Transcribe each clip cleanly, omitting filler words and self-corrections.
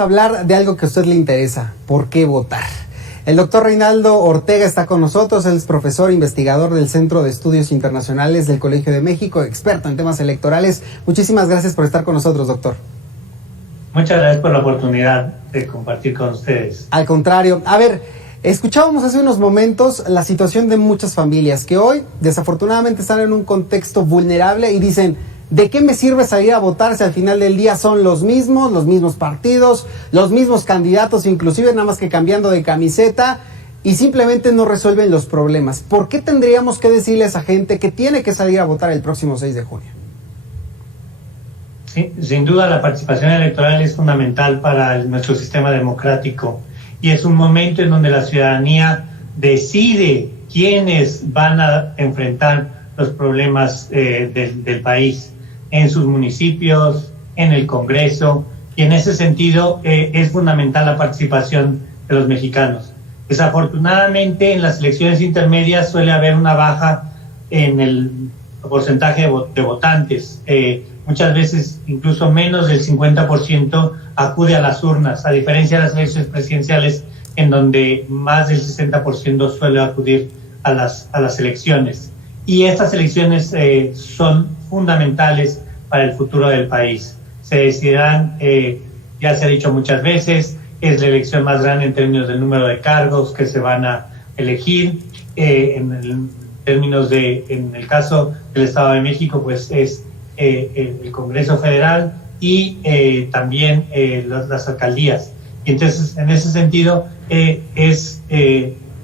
Hablar de algo que a usted le interesa, ¿por qué votar? El doctor Reinaldo Ortega está con nosotros, él es profesor investigador del Centro de Estudios Internacionales del Colegio de México, experto en temas electorales. Muchísimas gracias por estar con nosotros, doctor. Muchas gracias por la oportunidad de compartir con ustedes. Al contrario, a ver, escuchábamos hace unos momentos la situación de muchas familias que hoy desafortunadamente están en un contexto vulnerable y dicen: ¿de qué me sirve salir a votar si al final del día son los mismos partidos, los mismos candidatos, inclusive nada más que cambiando de camiseta, y simplemente no resuelven los problemas? ¿Por qué tendríamos que decirle a esa gente que tiene que salir a votar el próximo 6 de junio? Sí, sin duda la participación electoral es fundamental para nuestro sistema democrático y es un momento en donde la ciudadanía decide quiénes van a enfrentar los problemas del país en sus municipios, en el Congreso, y en ese sentido es fundamental la participación de los mexicanos. Desafortunadamente en las elecciones intermedias suele haber una baja en el porcentaje de votantes. Muchas veces incluso menos del 50% acude a las urnas, a diferencia de las elecciones presidenciales en donde más del 60% suele acudir a las elecciones. Y estas elecciones son fundamentales para el futuro del país. Se decidirán, ya se ha dicho muchas veces, es la elección más grande en términos del número de cargos que se van a elegir. En el caso del Estado de México, pues es el Congreso Federal y también las alcaldías. Y entonces, en ese sentido,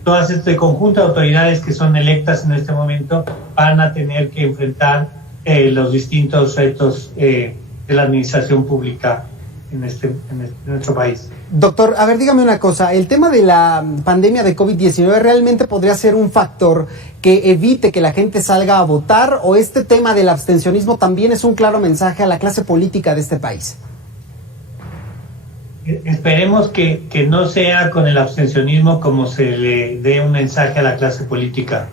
todas este conjunto de autoridades que son electas en este momento van a tener que enfrentar los distintos retos de la administración pública en nuestro país. Doctor, a ver, dígame una cosa, ¿el tema de la pandemia de COVID-19 realmente podría ser un factor que evite que la gente salga a votar, o este tema del abstencionismo también es un claro mensaje a la clase política de este país? Esperemos que no sea con el abstencionismo como se le dé un mensaje a la clase política.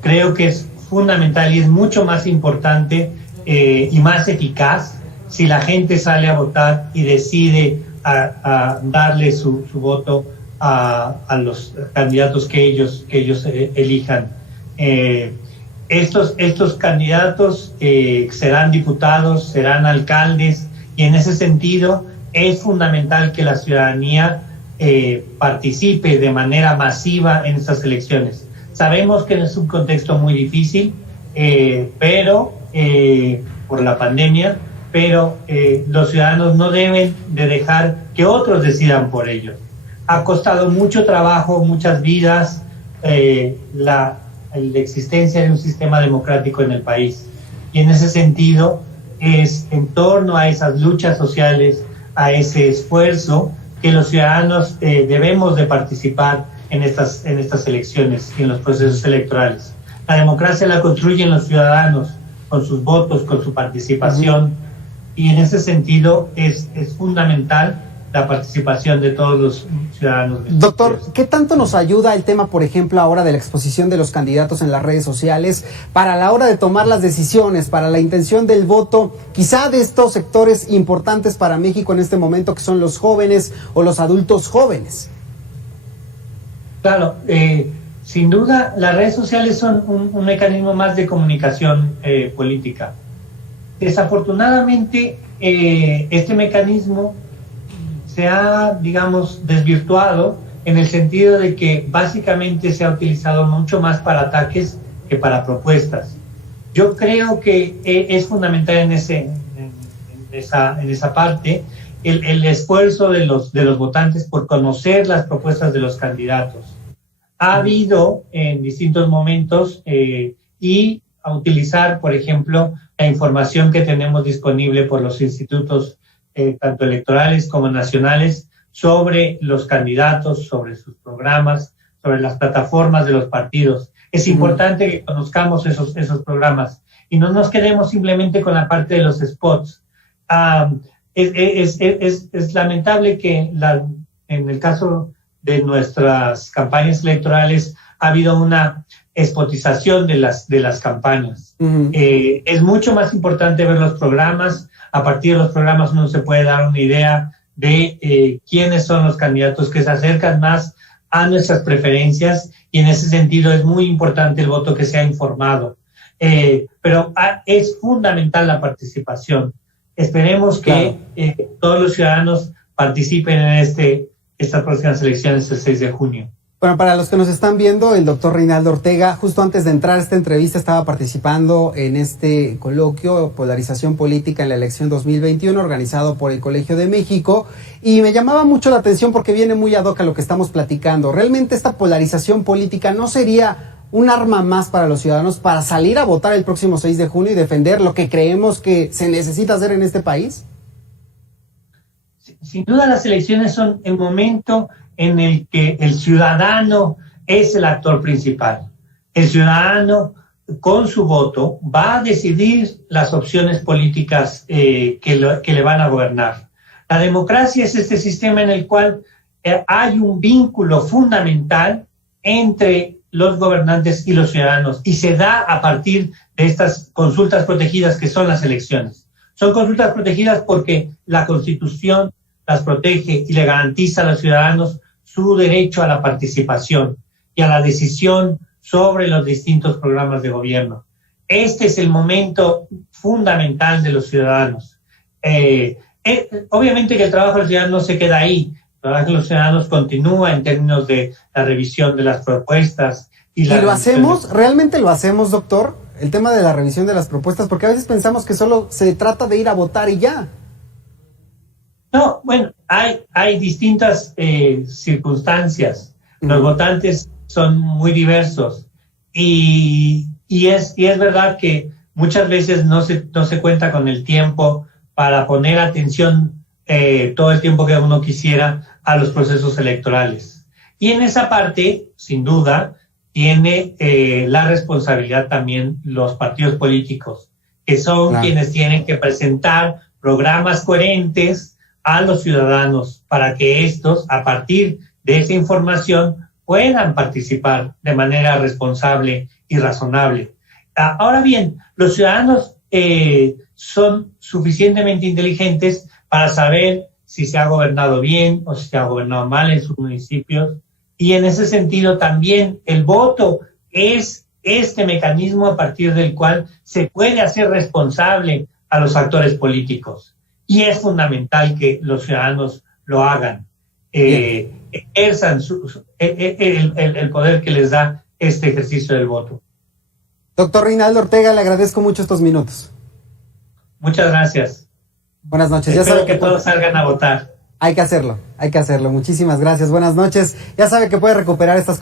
Creo que es fundamental y es mucho más importante y más eficaz si la gente sale a votar y decide a darle su voto a los candidatos que ellos elijan. Estos candidatos serán diputados, serán alcaldes, y en ese sentido es fundamental que la ciudadanía participe de manera masiva en estas elecciones. Sabemos que es un contexto muy difícil, por la pandemia, pero los ciudadanos no deben de dejar que otros decidan por ellos. Ha costado mucho trabajo, muchas vidas, la existencia de un sistema democrático en el país. Y en ese sentido es en torno a esas luchas sociales, a ese esfuerzo, que los ciudadanos debemos de participar en estas elecciones y en los procesos electorales. La democracia la construyen los ciudadanos con sus votos, con su participación, y en ese sentido es fundamental la participación de todos los ciudadanos. Doctor, ¿qué tanto nos ayuda el tema, por ejemplo, ahora de la exposición de los candidatos en las redes sociales para la hora de tomar las decisiones, para la intención del voto, quizá de estos sectores importantes para México en este momento, que son los jóvenes o los adultos jóvenes? Claro, sin duda las redes sociales son un mecanismo más de comunicación política. Desafortunadamente, este mecanismo se ha, desvirtuado en el sentido de que básicamente se ha utilizado mucho más para ataques que para propuestas. Yo creo que es fundamental en esa parte el esfuerzo de los votantes por conocer las propuestas de los candidatos. Ha habido en distintos momentos y a utilizar, por ejemplo, la información que tenemos disponible por los institutos tanto electorales como nacionales sobre los candidatos, sobre sus programas, sobre las plataformas de los partidos. Es importante que conozcamos esos programas y no nos quedemos simplemente con la parte de los spots. Es lamentable que en el caso de nuestras campañas electorales ha habido una spotización de las campañas. Es mucho más importante ver los programas. A partir de los programas uno se puede dar una idea de quiénes son los candidatos que se acercan más a nuestras preferencias, y en ese sentido es muy importante el voto que sea informado. Pero es fundamental la participación. Esperemos que todos los ciudadanos participen en estas próximas elecciones el 6 de junio. Bueno, para los que nos están viendo, el doctor Reinaldo Ortega, justo antes de entrar a esta entrevista, estaba participando en este coloquio Polarización Política en la elección 2021, organizado por el Colegio de México, y me llamaba mucho la atención porque viene muy ad hoc a lo que estamos platicando. ¿Realmente esta polarización política no sería un arma más para los ciudadanos para salir a votar el próximo 6 de junio y defender lo que creemos que se necesita hacer en este país? Sin duda, las elecciones son el momento en el que el ciudadano es el actor principal. El ciudadano, con su voto, va a decidir las opciones políticas que le van a gobernar. La democracia es este sistema en el cual hay un vínculo fundamental entre los gobernantes y los ciudadanos, y se da a partir de estas consultas protegidas que son las elecciones. Son consultas protegidas porque la Constitución las protege y le garantiza a los ciudadanos su derecho a la participación y a la decisión sobre los distintos programas de gobierno. Este es el momento fundamental de los ciudadanos. Obviamente que el trabajo de los ciudadanos no se queda ahí. El trabajo de los ciudadanos continúa en términos de la revisión de las propuestas. ¿Y lo hacemos? ¿Realmente lo hacemos, doctor? El tema de la revisión de las propuestas, porque a veces pensamos que solo se trata de ir a votar y ya. No, bueno, hay distintas circunstancias. Los votantes son muy diversos y es verdad que muchas veces no se cuenta con el tiempo para poner atención todo el tiempo que uno quisiera a los procesos electorales. Y en esa parte, sin duda, tiene la responsabilidad también los partidos políticos, que son quienes tienen que presentar programas coherentes a los ciudadanos para que estos, a partir de esa información, puedan participar de manera responsable y razonable. Ahora bien, los ciudadanos son suficientemente inteligentes para saber si se ha gobernado bien o si se ha gobernado mal en sus municipios, y en ese sentido también el voto es este mecanismo a partir del cual se puede hacer responsable a los actores políticos. Y es fundamental que los ciudadanos lo hagan, ejerzan el poder que les da este ejercicio del voto. Doctor Reinaldo Ortega, le agradezco mucho estos minutos. Muchas gracias. Buenas noches. Espero que todos salgan a votar. Hay que hacerlo. Muchísimas gracias. Buenas noches. Ya sabe que puede recuperar estas